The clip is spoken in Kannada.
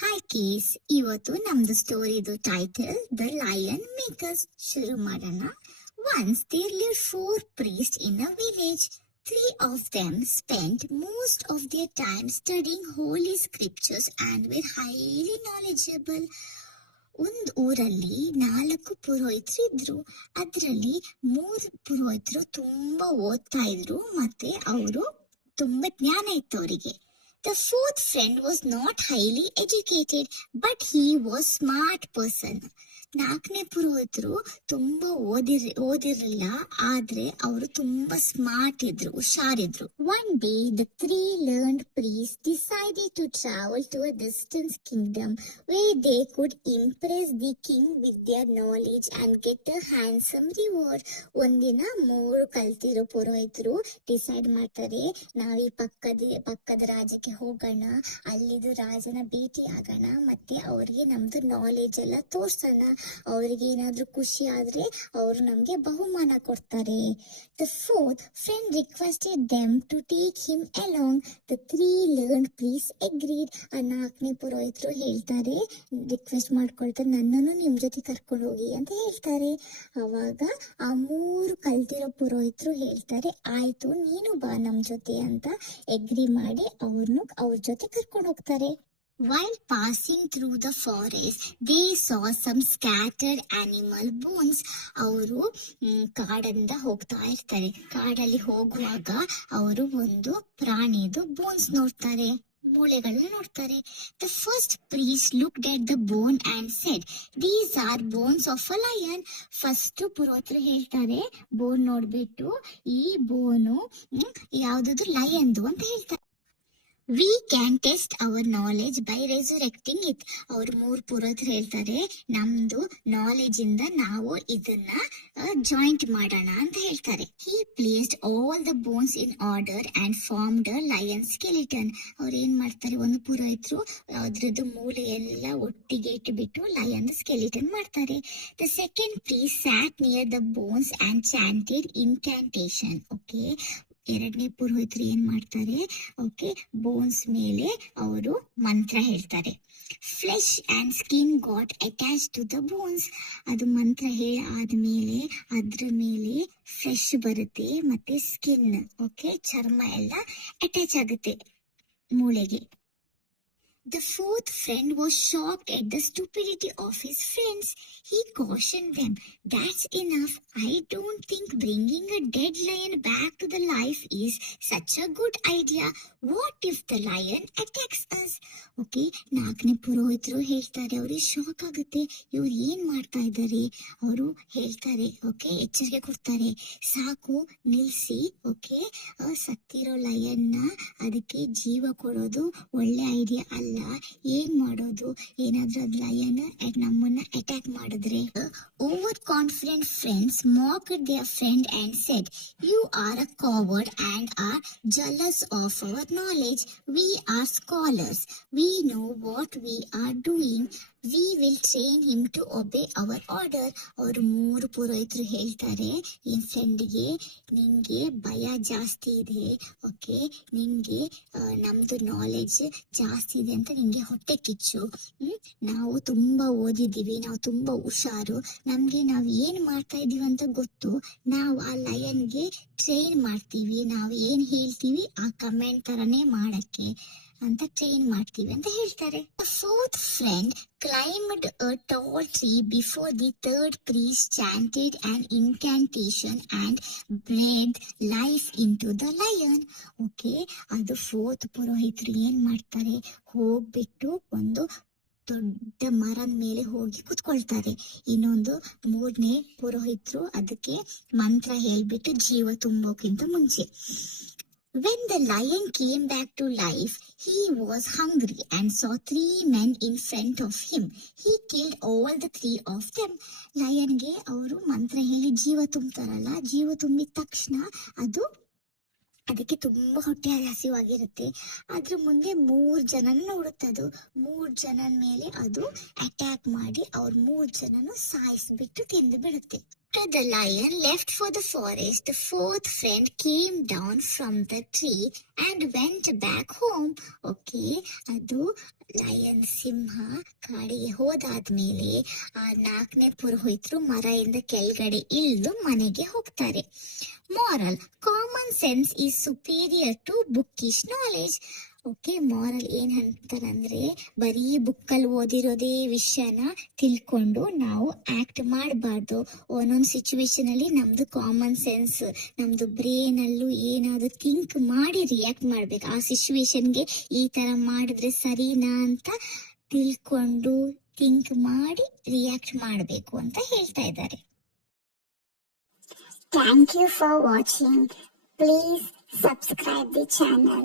ಹಾಯ್ ಕೇಸ್, ಇವತ್ತು ನಮ್ದು ಸ್ಟೋರಿದು ಟೈಟಲ್ ದ ಲಯನ್ ಮೇಕರ್ಸ್. ಶುರು ಮಾಡೋಣ. Once there lived 4 priests in a village. 3 of them spent most of their time studying holy scriptures and were highly knowledgeable. ಒಂದ್ ಊರಲ್ಲಿ 4 ಪುರೋಹಿತರು ಇದ್ರು. ಅದ್ರಲ್ಲಿ 3 ಪುರೋಹಿತರು ತುಂಬಾ ಓದ್ತಾ ಇದ್ರು ಮತ್ತೆ ಅವರು ತುಂಬಾ ಜ್ಞಾನ ಇತ್ತು ಅವರಿಗೆ. The fourth friend was not highly educated, but he was smart person. 4ನೇ ಪುರೋಹಿತರು ತುಂಬಾ ಓದಿರಲಿಲ್ಲ, ಆದ್ರೆ ಅವರು ತುಂಬಾ ಸ್ಮಾರ್ಟ್ ಇದ್ರು, ಹುಷಾರಿದ್ರು. One day the 3 learned priests decided to travel to a distant kingdom where they could impress the king with their knowledge and get a handsome reward. ಒಂದಿನ 3 ಕಲ್ತಿರೋ ಪುರೋಹಿತರು ಡಿಸೈಡ್ ಮಾಡ್ತಾರೆ, ನಾವ್ ಈ ಪಕ್ಕದ ರಾಜ್ಯಕ್ಕೆ ಹೋಗೋಣ, ಅಲ್ಲಿದು ರಾಜನ ಭೇಟಿ ಆಗೋಣ, ಮತ್ತೆ ಅವ್ರಿಗೆ ನಮ್ದು ನಾಲೆಜ್ ಎಲ್ಲ ತೋರ್ಸೋಣ. ಅವ್ರಿಗೆ ಏನಾದ್ರೂ ಖುಷಿ ಆದ್ರೆ ಅವರು ನಮ್ಗೆ ಬಹುಮಾನ ಕೊಡ್ತಾರೆ. The fourth friend requested them to take him along. The 3 learned priests agreed. 4ನೇ ಪುರೋಹಿತರು ಹೇಳ್ತಾರೆ, ರಿಕ್ವೆಸ್ಟ್ ಮಾಡ್ಕೊಳ್ತಾರೆ, ನನ್ನನ್ನು ನಿಮ್ ಜೊತೆ ಕರ್ಕೊಂಡು ಹೋಗಿ ಅಂತ ಹೇಳ್ತಾರೆ. ಅವಾಗ ಆ 3 ಕಲ್ತಿರೋ ಪುರೋಹಿತರು ಹೇಳ್ತಾರೆ, ಆಯ್ತು ನೀನು ಬಾ ನಮ್ ಜೊತೆ ಅಂತ ಎಗ್ರಿ ಮಾಡಿ ಅವ್ರ ಜೊತೆ ಕರ್ಕೊಂಡು ಹೋಗ್ತಾರೆ. While passing through the forest, they saw some scattered animal bones. ಅವರು ಕಾಡಿಂದ ಹೋಗ್ತಾ ಇರ್ತಾರೆ. ಕಾಡಲ್ಲಿ ಹೋಗುವಾಗ ಅವರು ಒಂದು ಪ್ರಾಣಿದು ಬೋನ್ಸ್ ನೋಡ್ತಾರೆ, ಮೂಳೆಗಳನ್ನ ನೋಡ್ತಾರೆ. The first priest looked at the bone and said, "These are bones of a lion." First ಪುರೋಹಿತರು ಹೇಳ್ತಾರೆ, ಬೋನ್ ನೋಡ್ಬಿಟ್ಟು ಈ ಬೋನು ಯಾವ್ದಾದ್ರು ಲಯನ್ದು ಅಂತ ಹೇಳ್ತಾರೆ. We can test our knowledge by resurrecting it. ಅವ್ರು 3 ಪುರೋಹಿತರು ಹೇಳ್ತಾರೆ, ನಮ್ದು ನಾಲೆಜ್ ಇಂದ ನಾವು ಇದನ್ನ ಜಾಯಿಂಟ್ ಮಾಡೋಣ ಅಂತ ಹೇಳ್ತಾರೆ. He placed all the bones in order and formed a lion skeleton. ಅವ್ರು ಏನ್ ಮಾಡ್ತಾರೆ, ಒಂದು ಪುರೋಹಿತರು ಅದ್ರದ್ದು ಮೂಳೆ ಎಲ್ಲ ಒಟ್ಟಿಗೆ ಇಟ್ಬಿಟ್ಟು ಲಯನ್ ಸ್ಕೆಲಿಟನ್ ಮಾಡ್ತಾರೆ. The second priest sat near the bones and chanted incantation. Okay, 2ನೇ ಪುರೋಹಿತರು ಏನ್ ಮಾಡ್ತಾರೆ, ಓಕೆ, ಬೋನ್ಸ್ ಮೇಲೆ ಅವರು ಮಂತ್ರ ಹೇಳ್ತಾರೆ. Flesh and skin got attach to the bones. ಅದು ಮಂತ್ರ ಆದ್ಮೇಲೆ ಅದ್ರ ಮೇಲೆ ಫ್ಲೆಶ್ ಬರುತ್ತೆ ಮತ್ತೆ ಸ್ಕಿನ್, ಓಕೆ, ಚರ್ಮ ಎಲ್ಲ ಅಟ್ಯಾಚ್ ಆಗುತ್ತೆ ಮೂಳೆಗೆ. The fourth friend was shocked at the stupidity of his friends. He cautioned them, "That's enough. I don't think bringing a dead lion back to the life is such a good idea. What if the lion attacks us?" Okay, 4ನೇ ಪುರೋಹಿತರು ಹೇಳ್ತಾರೆ, ಅವ್ರಿಗೆ ಶಾಕ್ ಆಗುತ್ತೆ, ಇವ್ರು ಏನ್ ಮಾಡ್ತಾ ಇದ್ದಾರೆ. ಅವರು ಹೇಳ್ತಾರೆ, ಓಕೆ, ಎಚ್ಚರಿಕೆ ಕೊಡ್ತಾರೆ, ಸಾಕು ನಿಲ್ಸಿ, ಓಕೆ, ಸತ್ತಿರೋ ಲಯನ್ನ ಅದಕ್ಕೆ ಜೀವ ಕೊಡೋದು ಒಳ್ಳೆ ಐಡಿಯಾ ಅಲ್ಲ. ಏನ್ ಮಾಡೋದು, ಏನಾದ್ರೂ ಅದ್ ಲಯನ್ ನಮ್ಮನ್ನ ಅಟ್ಯಾಕ್ ಮಾಡಿದ್ರೆ. Over confident friends mocked their friend and said, "You are a coward and are jealous of our knowledge. We are scholars. We know what we are doing. We will train him to obey our order." ಅವರು 3 ಪುರೋಹಿತರು ಹೇಳ್ತಾರೆ, ಈ ಫ್ರೆಂಡ್ಗೆ ನಿಂಗೆ ಭಯ ಜಾಸ್ತಿ ಇದೆ, ಓಕೆ, ನಿಂಗೆ ನಮ್ದು ನಾಲೆಜ್ ಜಾಸ್ತಿ ಇದೆ ಅಂತ ನಿಂಗೆ ಹೊಟ್ಟೆ ಕಿಚ್ಚು. ನಾವು ತುಂಬಾ ಓದಿದೀವಿ, ನಾವು ತುಂಬಾ ಹುಷಾರು, ನಮ್ಗೆ ನಾವ್ ಏನ್ ಮಾಡ್ತಾ ಇದೀವಿ ಅಂತ ಗೊತ್ತು. ನಾವು ಆ ಲಯನ್ಗೆ ಟ್ರೈನ್ ಮಾಡ್ತೀವಿ, ನಾವು ಏನ್ ಹೇಳ್ತೀವಿ ಆ ಕಮೆಂಟ್ ತರನೇ ಮಾಡಕ್ಕೆ ಅಂತ ಟ್ರೈನ್ ಮಾಡ್ತೀವಿ ಅಂತ ಹೇಳ್ತಾರೆ. The fourth friend climbed a tall tree before the 3rd priest chanted an incantation and breathed life into the lion. Okay, ಅದು 4th ಪುರೋಹಿತರು ಏನ್ ಮಾಡ್ತಾರೆ, ಹೋಗ್ಬಿಟ್ಟು ಒಂದು ದೊಡ್ಡ ಮರದ ಮೇಲೆ ಹೋಗಿ ಕುತ್ಕೊಳ್ತಾರೆ. ಇನ್ನೊಂದು 3ನೇ ಪುರೋಹಿತರು ಅದಕ್ಕೆ ಮಂತ್ರ ಹೇಳ್ಬಿಟ್ಟು ಜೀವ ತುಂಬೋಕ್ಕಿಂತ ಮುಂಚೆ. When the lion came back to life, he was hungry and saw 3 men in front of him. He killed all the 3 of them. ಲಯನ್ಗೆ ಅವರು ಮಂತ್ರ ಹೇಳಿ ಜೀವ ತುಂಬ್ತಾರಲ್ಲ, ಜೀವ ತುಂಬಿದ ತಕ್ಷಣ ಅದಕ್ಕೆ ತುಂಬಾ ಹೊಟ್ಟೆ ಹಸಿವಾಗಿರುತ್ತೆ. ಅದ್ರ ಮುಂದೆ 3 ಜನನ ನೋಡುತ್ತದು. 3 ಜನನ ಮೇಲೆ ಅದು ಅಟ್ಯಾಕ್ ಮಾಡಿ ಅವ್ರ 3 ಜನನು ಸಾಯಿಸ್ಬಿಟ್ಟು ತಿಂದು ಬಿಡುತ್ತೆ. After the lion left for the forest, the fourth friend came down from the tree and went back home. Okay, ಅದು ಲಯನ್ ಸಿಂಹ ಕಾಡಿಗೆ ಹೋದಾದ್ಮೇಲೆ ಆ ನಾಲ್ಕನೇ ಪುರೋಹಿತರು ಮರದಿಂದ ಕೆಳಗಡೆ ಇಳಿದು ಮನೆಗೆ ಹೋಗ್ತಾರೆ. Moral: common sense is superior to bookish knowledge. Okay, moral ಏನ್ ಅಂತಾರಂದ್ರೆ, ಬರೀ ಬುಕ್ಕಲ್ಲಿ ಓದಿರೋದೇ ವಿಷಯನ ತಿಳ್ಕೊಂಡು ನಾವು ಆಕ್ಟ್ ಮಾಡಬಾರ್ದು. ಒಂದೊಂದು ಸಿಚುವೇಶನ್ ಅಲ್ಲಿ ನಮ್ದು ಕಾಮನ್ ಸೆನ್ಸ್, ನಮ್ದು ಬ್ರೇನ್ ಅಲ್ಲೂ ಏನಾದ್ರು ಥಿಂಕ್ ಮಾಡಿ ರಿಯಾಕ್ಟ್ ಮಾಡ್ಬೇಕು. ಆ ಸಿಚುವೇಶನ್ಗೆ ಈ ತರ ಮಾಡಿದ್ರೆ ಸರಿನಾ ಅಂತ ತಿಳ್ಕೊಂಡು ಥಿಂಕ್ ಮಾಡಿ ರಿಯಾಕ್ಟ್ ಮಾಡಬೇಕು ಅಂತ ಹೇಳ್ತಾ ಇದ್ದಾರೆ. Thank you for watching. Please subscribe the channel.